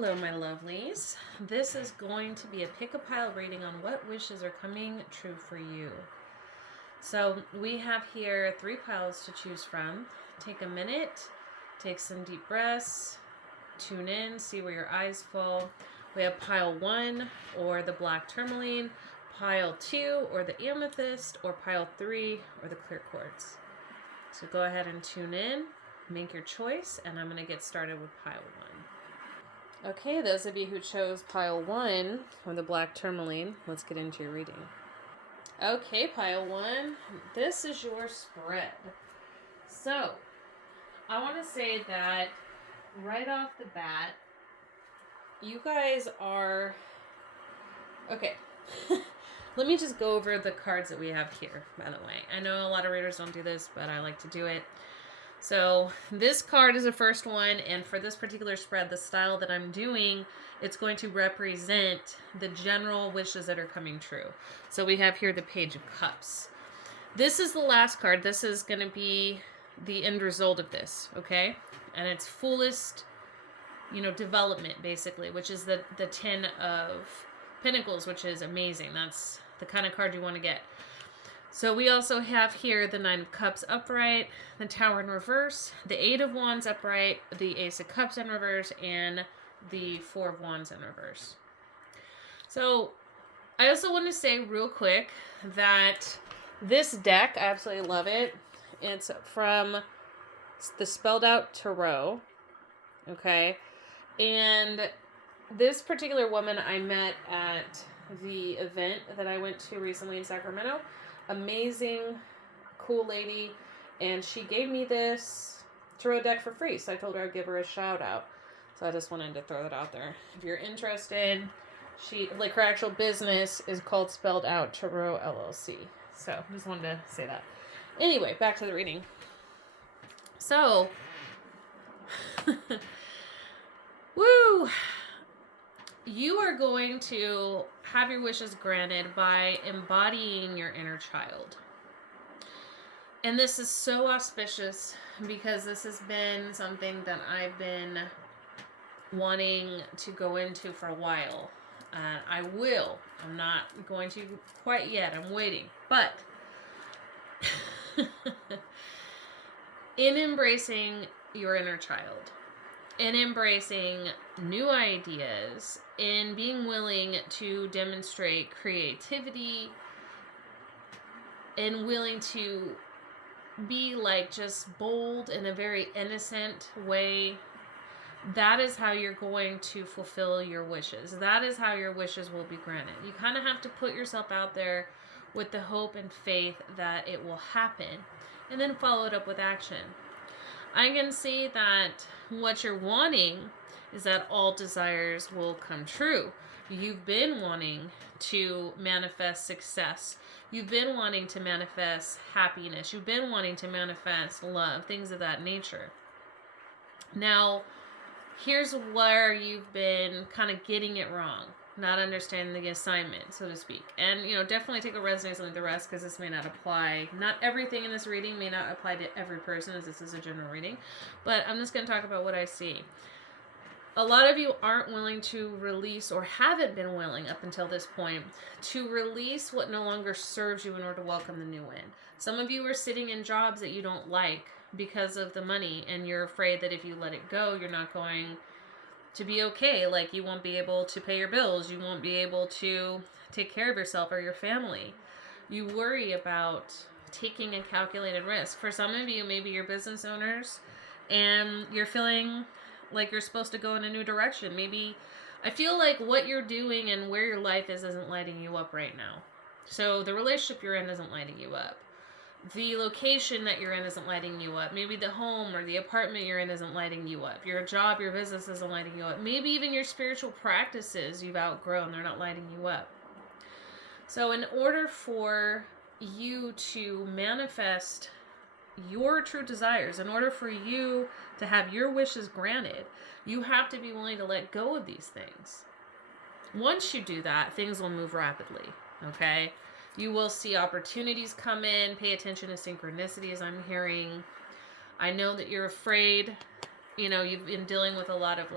Hello, my lovelies. This is going to be a pick-a-pile reading on what wishes are coming true for you. So we have here 3 piles to choose from. Take a minute, take some deep breaths, tune in, see where your eyes fall. We have pile 1 or the black tourmaline, pile 2 or the amethyst, or pile 3 or the clear quartz. So go ahead and tune in, make your choice, and I'm going to get started with pile 1. Okay, those of you who chose pile 1 or the black tourmaline, let's get into your reading. Okay, pile 1, this is your spread. So, I want to say that right off the bat, you guys are... Okay, let me just go over the cards that we have here, by the way. I know a lot of readers don't do this, but I like to do it. So this card is the first one, and for this particular spread, the style that I'm doing, it's going to represent the general wishes that are coming true. So we have here the Page of Cups. This is the last card. This is going to be the end result of this, okay? And it's fullest, development, basically, which is the 10 of Pentacles, which is amazing. That's the kind of card you want to get. So we also have here the 9 of Cups upright, the Tower in reverse, the 8 of Wands upright, the Ace of Cups in reverse, and the 4 of Wands in reverse. So I also want to say real quick that this deck, I absolutely love it. It's from the Spelled Out Tarot, okay? And this particular woman I met at the event that I went to recently in Sacramento. Amazing, cool lady, and she gave me this tarot deck for free, so I told her I'd give her a shout out. So I just wanted to throw that out there. If you're interested, her actual business is called Spelled Out Tarot LLC. So just wanted to say that. Anyway, back to the reading. So, woo! You are going to have your wishes granted by embodying your inner child. And this is so auspicious because this has been something that I've been wanting to go into for a while. I will. I'm not going to quite yet. I'm waiting. But in embracing your inner child, in embracing new ideas, in being willing to demonstrate creativity, and willing to be just bold in a very innocent way, that is how you're going to fulfill your wishes. That is how your wishes will be granted. You kind of have to put yourself out there with the hope and faith that it will happen, and then follow it up with action. I can see that what you're wanting is that all desires will come true. You've been wanting to manifest success. You've been wanting to manifest happiness. You've been wanting to manifest love, things of that nature. Now, here's where you've been kind of getting it wrong, not understanding the assignment, so to speak. And, definitely take a resonance with the rest, because this may not apply. Not everything in this reading may not apply to every person, as this is a general reading. But I'm just going to talk about what I see. A lot of you aren't willing to release, or haven't been willing up until this point, to release what no longer serves you in order to welcome the new in. Some of you are sitting in jobs that you don't like because of the money, and you're afraid that if you let it go, you're not going to be okay. You won't be able to pay your bills. You won't be able to take care of yourself or your family. You worry about taking a calculated risk. For some of you, maybe you're business owners, and you're feeling like you're supposed to go in a new direction. Maybe I feel like what you're doing and where your life is isn't lighting you up right now. So the relationship you're in isn't lighting you up. The location that you're in isn't lighting you up. Maybe the home or the apartment you're in isn't lighting you up. Your job, your business isn't lighting you up. Maybe even your spiritual practices you've outgrown, they're not lighting you up. So in order for you to manifest your true desires, in order for you to have your wishes granted, you have to be willing to let go of these things. Once you do that, things will move rapidly, okay? You will see opportunities come in. Pay attention to synchronicities, I'm hearing. I know that you're afraid. You've been dealing with a lot of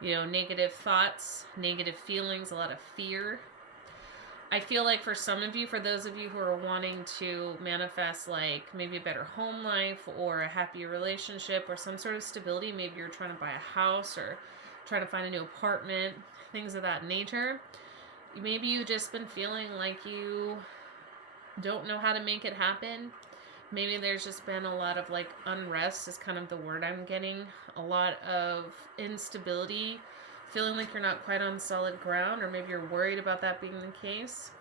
you know, negative thoughts, negative feelings, a lot of fear. I feel like for some of you, for those of you who are wanting to manifest like maybe a better home life or a happier relationship or some sort of stability, maybe you're trying to buy a house or trying to find a new apartment, things of that nature. Maybe you've just been feeling like you don't know how to make it happen. Maybe there's just been a lot of like unrest is kind of the word I'm getting. A lot of instability, feeling like you're not quite on solid ground, or maybe you're worried about that being the case.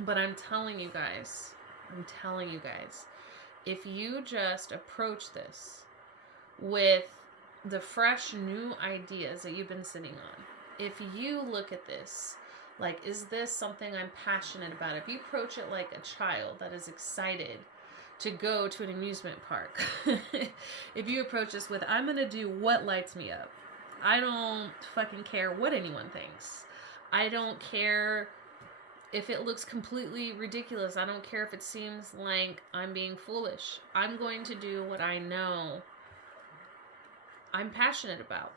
But I'm telling you guys, if you just approach this with the fresh new ideas that you've been sitting on, if you look at this like, is this something I'm passionate about? If you approach it like a child that is excited to go to an amusement park, if you approach this with, I'm going to do what lights me up. I don't fucking care what anyone thinks. I don't care if it looks completely ridiculous. I don't care if it seems like I'm being foolish. I'm going to do what I know I'm passionate about.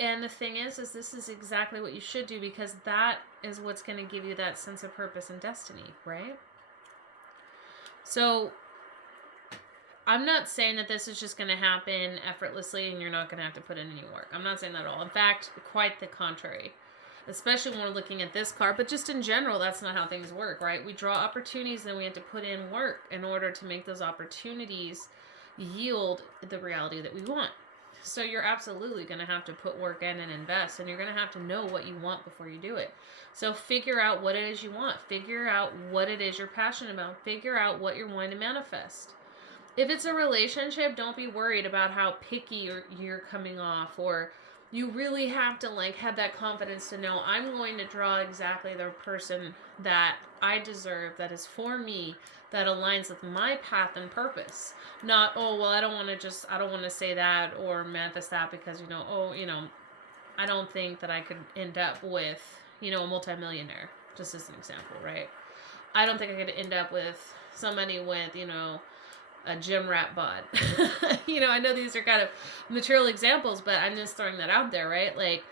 And the thing is this is exactly what you should do, because that is what's going to give you that sense of purpose and destiny, right? So I'm not saying that this is just going to happen effortlessly and you're not going to have to put in any work. I'm not saying that at all. In fact, quite the contrary. Especially when we're looking at this card, but just in general, that's not how things work, right? We draw opportunities and we have to put in work in order to make those opportunities yield the reality that we want. So you're absolutely going to have to put work in and invest, and you're going to have to know what you want before you do it. So figure out what it is you want. Figure out what it is you're passionate about. Figure out what you're wanting to manifest. If it's a relationship, don't be worried about how picky you're coming off, or you really have to like have that confidence to know I'm going to draw exactly the person that I deserve, that is for me, that aligns with my path and purpose. Not, oh, well, I don't want to say that or manifest that because, I don't think that I could end up with, a multimillionaire, just as an example, right? I don't think I could end up with somebody with, a gym rat bod. I know these are kind of material examples, but I'm just throwing that out there, right? Like,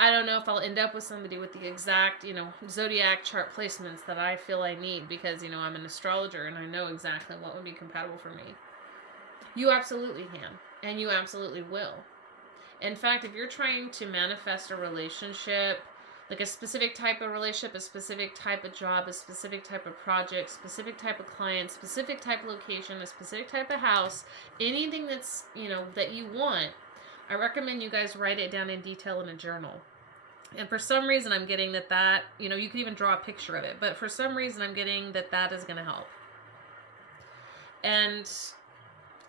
I don't know if I'll end up with somebody with the exact, zodiac chart placements that I feel I need because, I'm an astrologer and I know exactly what would be compatible for me. You absolutely can, and you absolutely will. In fact, if you're trying to manifest a relationship, like a specific type of relationship, a specific type of job, a specific type of project, specific type of client, specific type of location, a specific type of house, anything that's, that you want, I recommend you guys write it down in detail in a journal. And for some reason, I'm getting that, you can even draw a picture of it, but for some reason, I'm getting that is going to help. And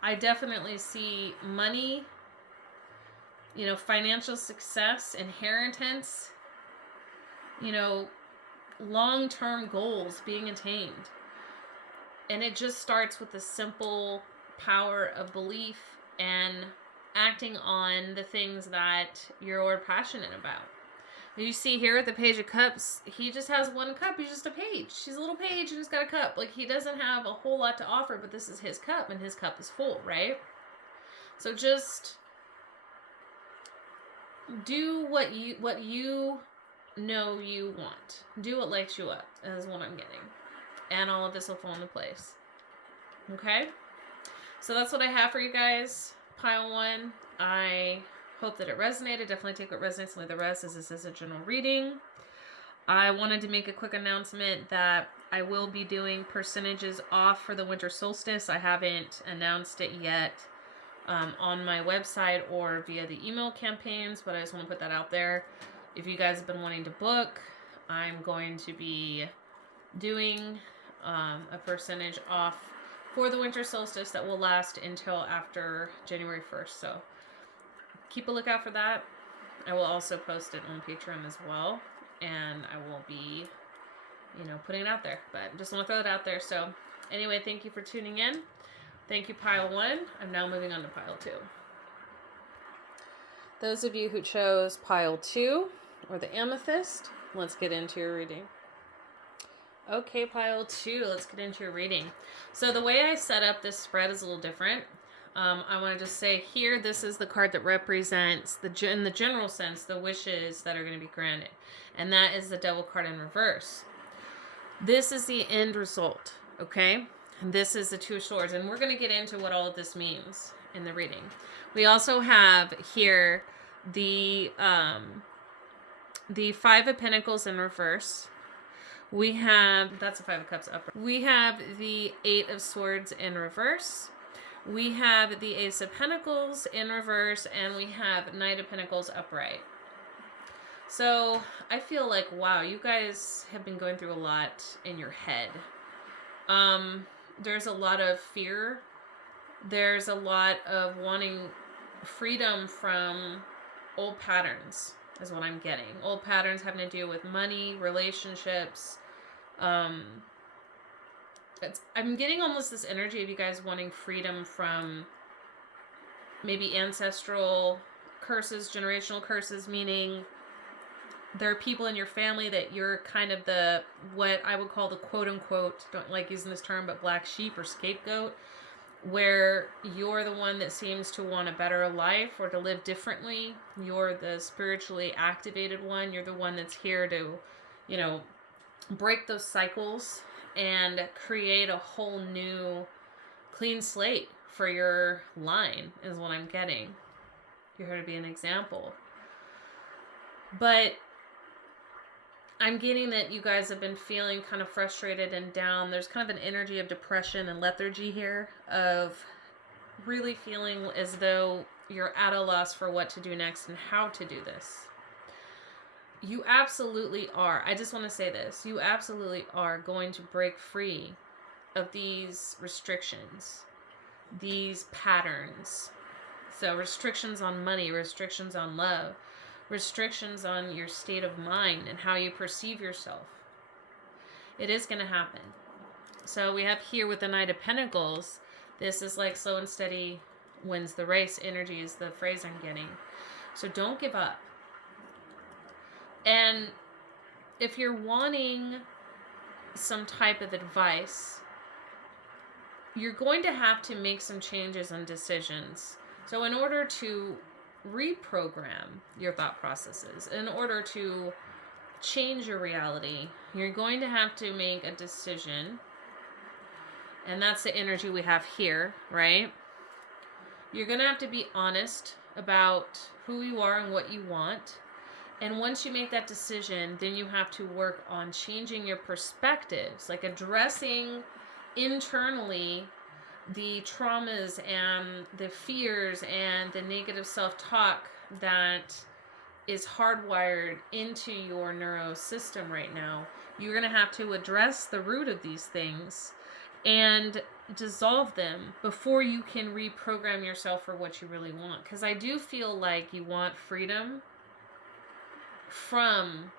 I definitely see money, financial success, inheritance, long-term goals being attained. And it just starts with the simple power of belief and acting on the things that you're passionate about. You see here at the Page of Cups, he just has one cup. He's just a page. He's a little page and he's got a cup. Like, he doesn't have a whole lot to offer, but this is his cup, and his cup is full, right? So just do what you know you want. Do what lights you up, is what I'm getting. And all of this will fall into place. Okay? So that's what I have for you guys. Pile 1. I hope that it resonated. Definitely take what resonates, leave the rest, as this is a general reading. I wanted to make a quick announcement that I will be doing percentages off for the winter solstice. I haven't announced it yet on my website or via the email campaigns, but I just want to put that out there. If you guys have been wanting to book, I'm going to be doing a percentage off for the winter solstice that will last until after January 1st. So keep a lookout for that. I will also post it on Patreon as well. And I will be, putting it out there. But just want to throw it out there. So anyway, thank you for tuning in. Thank you, Pile 1. I'm now moving on to Pile 2. Those of you who chose Pile 2 or the Amethyst, let's get into your reading. Okay, Pile 2, let's get into your reading. So the way I set up this spread is a little different. I want to just say here, this is the card that represents, in the general sense, the wishes that are going to be granted. And that is the Devil card in reverse. This is the end result, okay? And this is the Two of Swords. And we're going to get into what all of this means in the reading. We also have here the Five of Pentacles in reverse. We have, that's the Five of Cups upright. We have the Eight of Swords in reverse. We have the Ace of Pentacles in reverse, and we have Knight of Pentacles upright. So I feel like, wow, you guys have been going through a lot in your head. There's a lot of fear. There's a lot of wanting freedom from old patterns, is what I'm getting. Old patterns having to do with money, relationships. I'm getting almost this energy of you guys wanting freedom from maybe ancestral curses, generational curses, meaning there are people in your family that you're kind of the, what I would call the quote-unquote, don't like using this term, but black sheep or scapegoat, where you're the one that seems to want a better life or to live differently. You're the spiritually activated one. You're the one that's here to, you know, break those cycles and create a whole new clean slate for your line, is what I'm getting. You're here to be an example. But I'm getting that you guys have been feeling kind of frustrated and down. There's kind of an energy of depression and lethargy here, of really feeling as though you're at a loss for what to do next and how to do this. You absolutely are. I just want to say this. You absolutely are going to break free of these restrictions, these patterns. So restrictions on money, restrictions on love, restrictions on your state of mind and how you perceive yourself. It is going to happen. So we have here with the Knight of Pentacles, this is like slow and steady wins the race energy is the phrase I'm getting. So don't give up. And if you're wanting some type of advice, you're going to have to make some changes and decisions. So in order to reprogram your thought processes, in order to change your reality, you're going to have to make a decision. And that's the energy we have here, right? You're going to have to be honest about who you are and what you want. And once you make that decision, then you have to work on changing your perspectives, like addressing internally the traumas and the fears and the negative self-talk that is hardwired into your neuro system right now. You're going to have to address the root of these things and dissolve them before you can reprogram yourself for what you really want. Because I do feel like you want freedom from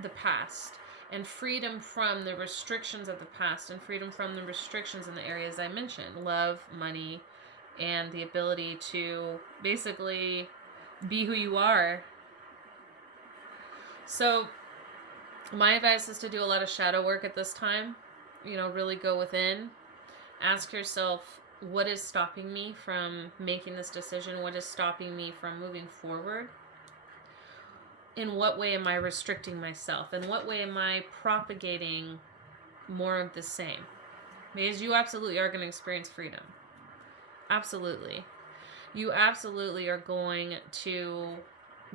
the past, and freedom from the restrictions of the past, and freedom from the restrictions in the areas I mentioned, love, money, and the ability to basically be who you are. So my advice is to do a lot of shadow work at this time. You know, really go within. Ask yourself, what is stopping me from making this decision? What is stopping me from moving forward? In what way am I restricting myself? In what way am I propagating more of the same? Because you absolutely are going to experience freedom. Absolutely. You absolutely are going to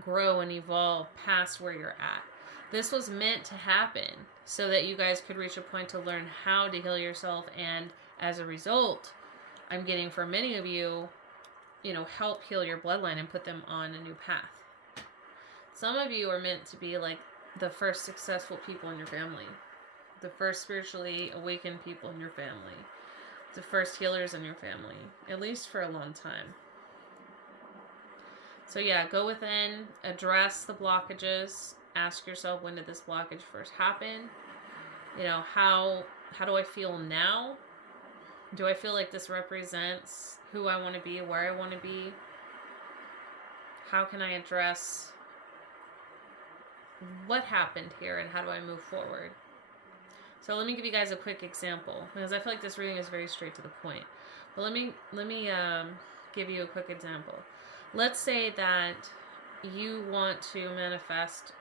grow and evolve past where you're at. This was meant to happen so that you guys could reach a point to learn how to heal yourself. And as a result, I'm getting for many of you, you know, help heal your bloodline and put them on a new path. Some of you are meant to be like the first successful people in your family, the first spiritually awakened people in your family, the first healers in your family, at least for a long time. So yeah, go within, address the blockages, ask yourself, when did this blockage first happen? You know, how do I feel now? Do I feel like this represents who I want to be, where I want to be? How can I address what happened here and how do I move forward? So let me give you guys a quick example, because I feel like this reading is very straight to the point. But let me give you a quick example. Let's say that you want to manifest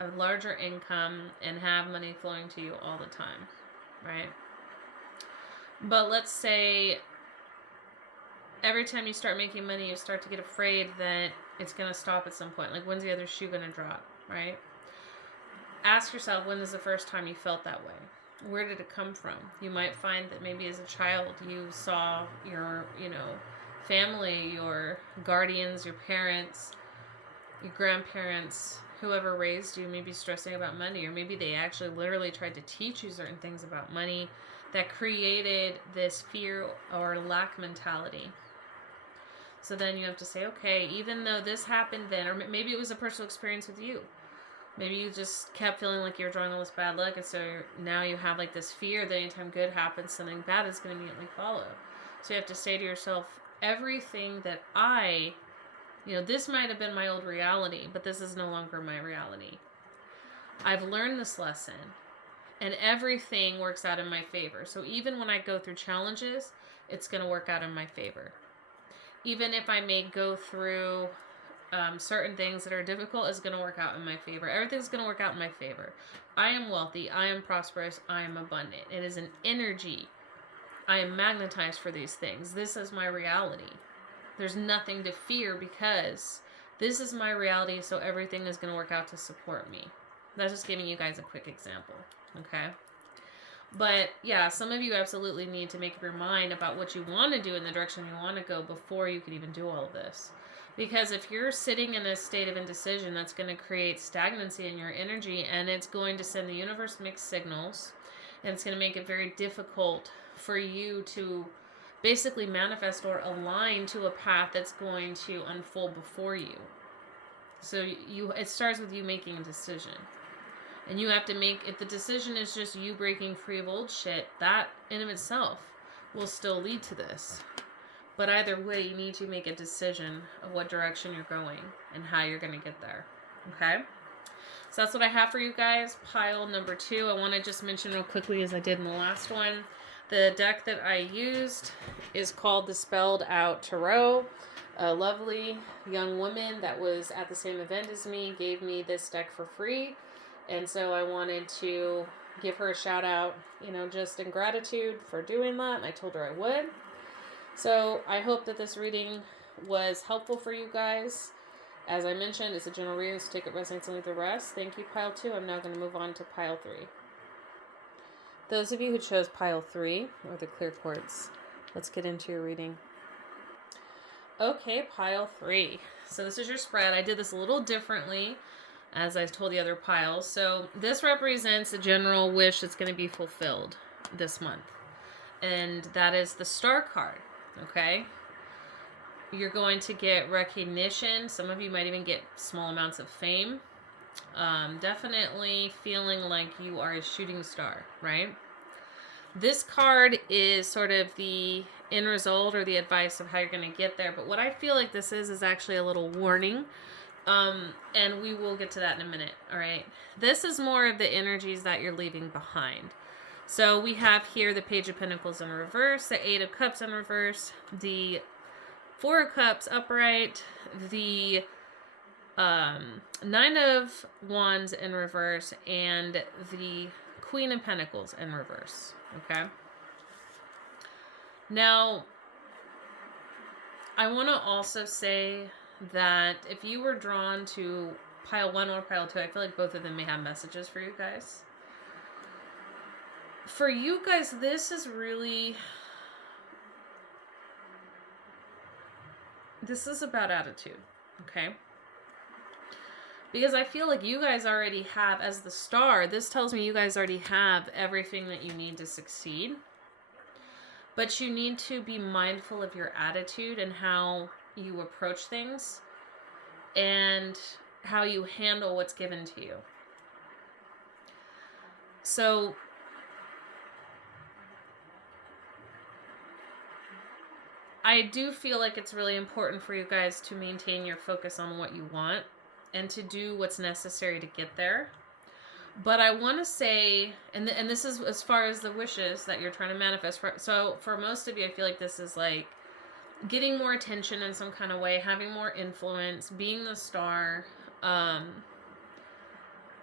a larger income and have money flowing to you all the time, right? But let's say every time you start making money, you start to get afraid that it's going to stop at some point. Like, when's the other shoe going to drop, right? Ask yourself, when is the first time you felt that way? Where did it come from? You might find that maybe as a child you saw your, family, your guardians, your parents, your grandparents, whoever raised you, maybe stressing about money, or maybe they actually literally tried to teach you certain things about money that created this fear or lack mentality. So then you have to say, okay, even though this happened then, or maybe it was a personal experience with you. Maybe you just kept feeling like you were drawing all this bad luck, and so now you have like this fear that anytime good happens, something bad is going to immediately follow. So you have to say to yourself, everything that this might have been my old reality, but this is no longer my reality. I've learned this lesson, and everything works out in my favor. So even when I go through challenges, it's going to work out in my favor. Even if I may go through certain things that are difficult, is going to work out in my favor. Everything's going to work out in my favor. I am wealthy. I am prosperous. I am abundant. It is an energy. I am magnetized for these things. This is my reality. There's nothing to fear because this is my reality, so everything is going to work out to support me. That's just giving you guys a quick example, okay? But yeah, some of you absolutely need to make up your mind about what you want to do in the direction you want to go before you can even do all of this. Because if you're sitting in a state of indecision, that's going to create stagnancy in your energy, and it's going to send the universe mixed signals, and it's going to make it very difficult for you to basically manifest or align to a path that's going to unfold before you. So it starts with you making a decision. And you have to make, if the decision is just you breaking free of old shit, that in of itself will still lead to this. But either way, you need to make a decision of what direction you're going and how you're going to get there. Okay? So that's what I have for you guys. Pile number 2. I want to just mention real quickly, as I did in the last one, the deck that I used is called the Spelled Out Tarot. A lovely young woman that was at the same event as me gave me this deck for free. And so I wanted to give her a shout out, just in gratitude for doing that. And I told her I would. So I hope that this reading was helpful for you guys. As I mentioned, it's a general reading, so take it resonates and leave the rest. Thank you, pile 2. I'm now going to move on to pile 3. Those of you who chose pile 3, or the clear quartz, let's get into your reading. Okay, pile 3. So this is your spread. I did this a little differently, as I told the other piles. So this represents a general wish that's going to be fulfilled this month. And that is the Star card, okay? You're going to get recognition. Some of you might even get small amounts of fame. Definitely feeling like you are a shooting star, right? This card is sort of the end result or the advice of how you're going to get there. But what I feel like this is actually a little warning. And we will get to that in a minute, all right? This is more of the energies that you're leaving behind. So we have here the Page of Pentacles in reverse, the 8 of Cups in reverse, the 4 of Cups upright, the 9 of Wands in reverse, and the Queen of Pentacles in reverse, okay? Now, I want to also say that if you were drawn to pile 1 or pile 2, I feel like both of them may have messages for you guys. For you guys, this is really... This is about attitude, okay? Because I feel like you guys already have, as the star, this tells me you guys already have everything that you need to succeed. But you need to be mindful of your attitude and how you approach things and how you handle what's given to you. So I do feel like it's really important for you guys to maintain your focus on what you want and to do what's necessary to get there. But I want to say, and this is as far as the wishes that you're trying to manifest. So for most of you, I feel like this is like getting more attention in some kind of way, having more influence, being the star.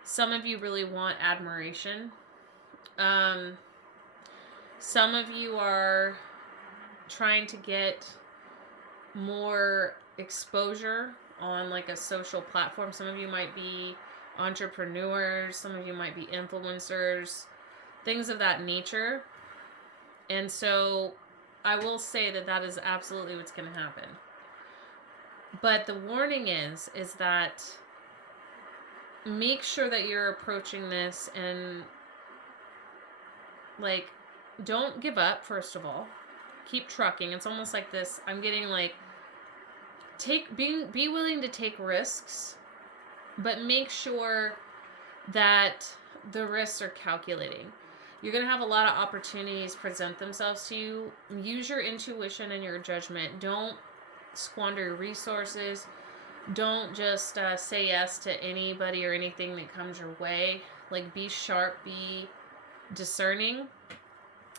Some of you really want admiration. Some of you are trying to get more exposure on like a social platform. Some of you might be entrepreneurs, some of you might be influencers, things of that nature. And so I will say that that is absolutely what's going to happen. But the warning is that make sure that you're approaching this and like don't give up. First of all, keep trucking. It's almost like this, I'm getting like be willing to take risks, but make sure that the risks are calculating. You're going to have a lot of opportunities present themselves to you. Use your intuition and your judgment. Don't squander your resources. Don't just say yes to anybody or anything that comes your way. Like, be sharp, be discerning.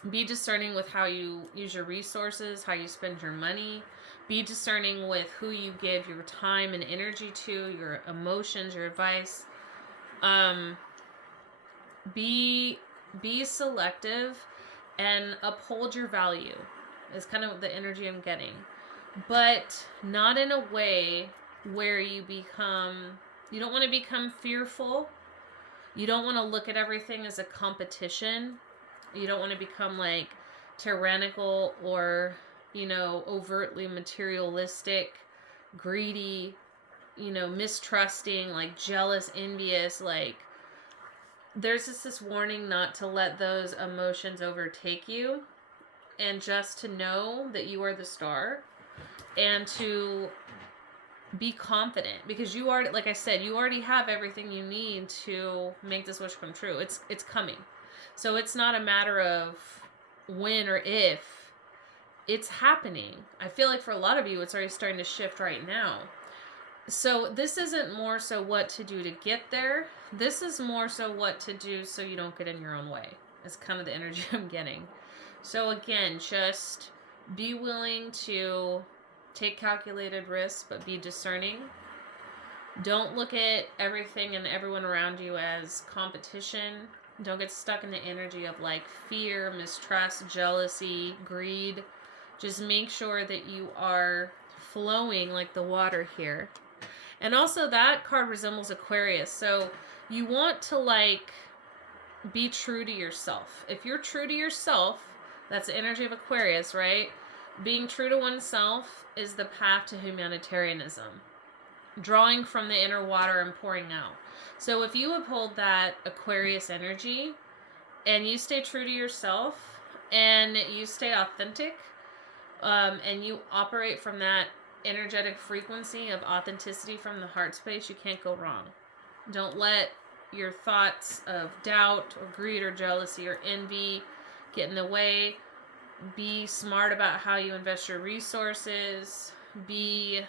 Be discerning with how you use your resources, how you spend your money. Be discerning with who you give your time and energy to, your emotions, your advice. Be selective and uphold your value is kind of the energy I'm getting. But not in a way where you don't want to become fearful. You don't want to look at everything as a competition. You don't want to become like tyrannical or, overtly materialistic, greedy, mistrusting, like jealous, envious. Like, there's just this warning not to let those emotions overtake you, and just to know that you are the star and to be confident, because you already, like I said, you already have everything you need to make this wish come true. It's coming. So it's not a matter of when or if. It's happening. I feel like for a lot of you, it's already starting to shift right now. So this isn't more so what to do to get there. This is more so what to do so you don't get in your own way. It's kind of the energy I'm getting. So again, just be willing to take calculated risks, but be discerning. Don't look at everything and everyone around you as competition. Don't get stuck in the energy of like fear, mistrust, jealousy, greed. Just make sure that you are flowing like the water here. And also that card resembles Aquarius. So you want to like be true to yourself. If you're true to yourself, that's the energy of Aquarius, right? Being true to oneself is the path to humanitarianism. Drawing from the inner water and pouring out. So if you uphold that Aquarius energy and you stay true to yourself and you stay authentic, and you operate from that energetic frequency of authenticity from the heart space, you can't go wrong. Don't let your thoughts of doubt or greed or jealousy or envy get in the way. Be smart about how you invest your resources. Be,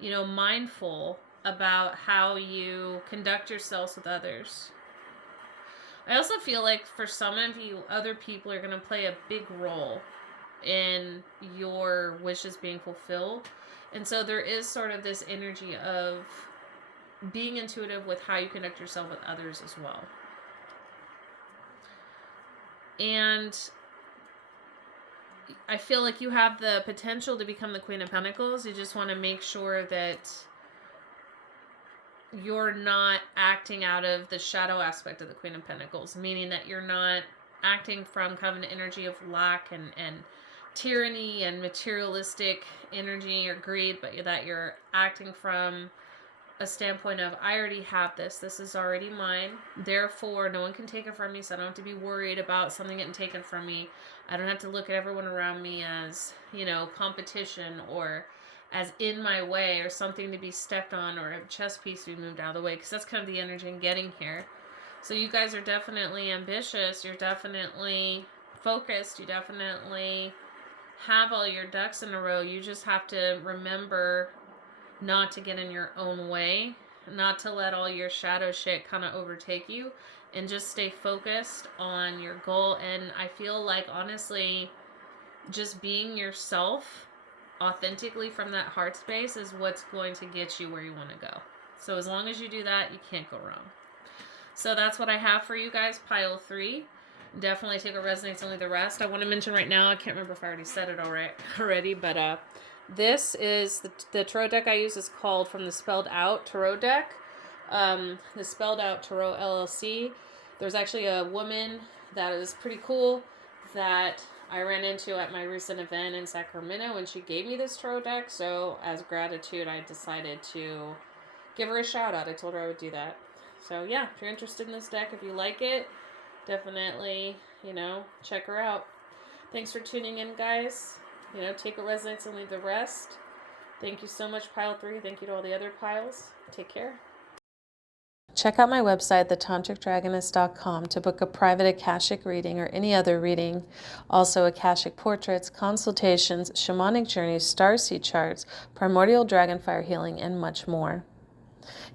mindful about how you conduct yourselves with others. I also feel like for some of you, other people are going to play a big role in your wishes being fulfilled. And so there is sort of this energy of being intuitive with how you conduct yourself with others as well. And I feel like you have the potential to become the Queen of Pentacles. You just want to make sure that you're not acting out of the shadow aspect of the Queen of Pentacles, meaning that you're not acting from kind of an energy of lack and tyranny and materialistic energy or greed, but that you're acting from a standpoint of, I already have this. This is already mine. Therefore, no one can take it from me, so I don't have to be worried about something getting taken from me. I don't have to look at everyone around me as, competition or as in my way or something to be stepped on or a chess piece to be moved out of the way, because that's kind of the energy I'm getting here. So you guys are definitely ambitious. You're definitely focused. You definitely have all your ducks in a row. You just have to remember not to get in your own way not to let all your shadow shit kind of overtake you, and just stay focused on your goal. And I feel like, honestly, just being yourself authentically from that heart space is what's going to get you where you want to go. So as long as you do that, you can't go wrong. So that's what I have for you guys, pile 3. Definitely take what resonates, only the rest. I want to mention right now, I can't remember if I already said it already, but this is the tarot deck I use is called From the Spelled Out Tarot Deck. The Spelled Out Tarot LLC. There's actually a woman that is pretty cool that I ran into at my recent event in Sacramento, and she gave me this tarot deck. So as gratitude, I decided to give her a shout out. I told her I would do that. So yeah, if you're interested in this deck, if you like it, definitely, check her out. Thanks for tuning in, guys. Take what resonates and leave the rest. Thank you so much, pile 3. Thank you to all the other piles. Take care. Check out my website, thetantricdr.com, to book a private Akashic reading or any other reading. Also, Akashic portraits, consultations, shamanic journeys, starseed charts, primordial dragon fire healing, and much more.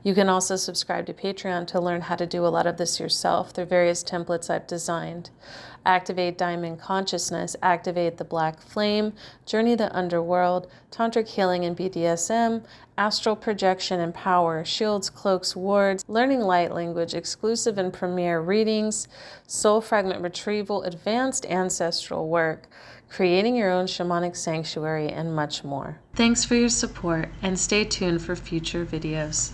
You can also subscribe to Patreon to learn how to do a lot of this yourself through various templates I've designed. Activate Diamond Consciousness, Activate the Black Flame, Journey the Underworld, Tantric Healing and BDSM, Astral Projection and Power, Shields, Cloaks, Wards, Learning Light Language, Exclusive and Premier Readings, Soul Fragment Retrieval, Advanced Ancestral Work, Creating Your Own Shamanic Sanctuary, and much more. Thanks for your support, and stay tuned for future videos.